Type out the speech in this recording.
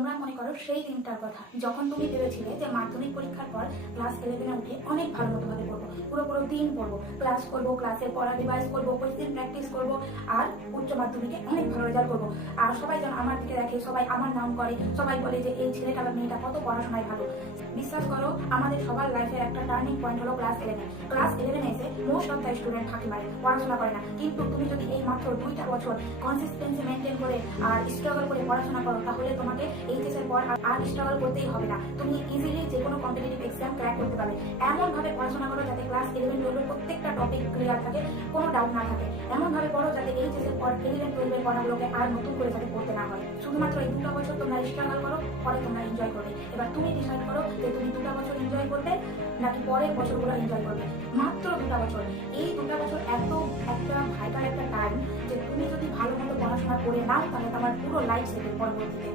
তোমরা মনে করো সেই দিনটার কথা যখন তুমি ভেবেছিলে যে মাধ্যমিক পরীক্ষার পর ক্লাস 11-এ উঠে অনেক ভালো মতো ভাবে পড়বো, পুরো দিন পড়বো, ক্লাস করবো, ক্লাসের পড়া রিভাইজ করবো, কোয়েশ্চেন প্র্যাকটিস করবো, আর উচ্চ মাধ্যমিকে অনেক ভালো রেজাল্ট করবো। আর সবাই যেন আমার দিকে দেখে, সবাই আমার নাম করে, সবাই বলে যে এই ছেলেটা বা মেয়েটা কত পড়াশোনায় ভালো। বিশ্বাস করো, আমাদের সবার লাইফের একটা টার্নিং পয়েন্ট হলো ক্লাস 11। ক্লাস 11 এসে মোস্ট অফ দ্য স্টুডেন্ট ফাঁকি মারে, পড়াশোনা করে না। কিন্তু তুমি যদি এই মাত্র 2টা বছর কনসিস্টেন্সি মেনটেন করে আর স্ট্রাগল করে পড়াশোনা করো, তাহলে তোমাকে এইচএস এর পর আর স্ট্রাগল করতেই হবে না। তুমি ইজিলি যে কোনো কম্পিটিটিভ এক্সাম ক্র্যাক করতে পারবে। এমন ভাবে পড়াশোনা করো যাতে ক্লাস 11-12 প্রত্যেকটা টপিক ক্লিয়ার থাকে, কোনো ডাউট না থাকে। এমন ভাবে পড়ো যাতে এইচএস এর পর 11-12 এর পড়াগুলোকে আর নতুন করে যাতে পড়তে না হয়। শুধুমাত্র এই 2টা বছর তোমরা স্ট্রাগল করো, পরে তোমরা এনজয় করবে। এবার তুমি ডিসাইড করো যে তুমি 2টা বছর এনজয় করবে নাকি পরের বছরগুলো এনজয় করবে। মাত্র 2টা বছর। এই 2টা বছর এত একটা ভাইটাল একটা টাইম যে তুমি যদি ভালো মতো পড়াশোনা করে নাও, তাহলে তোমার পুরো লাইফ সেটেল পরবর্তীতে।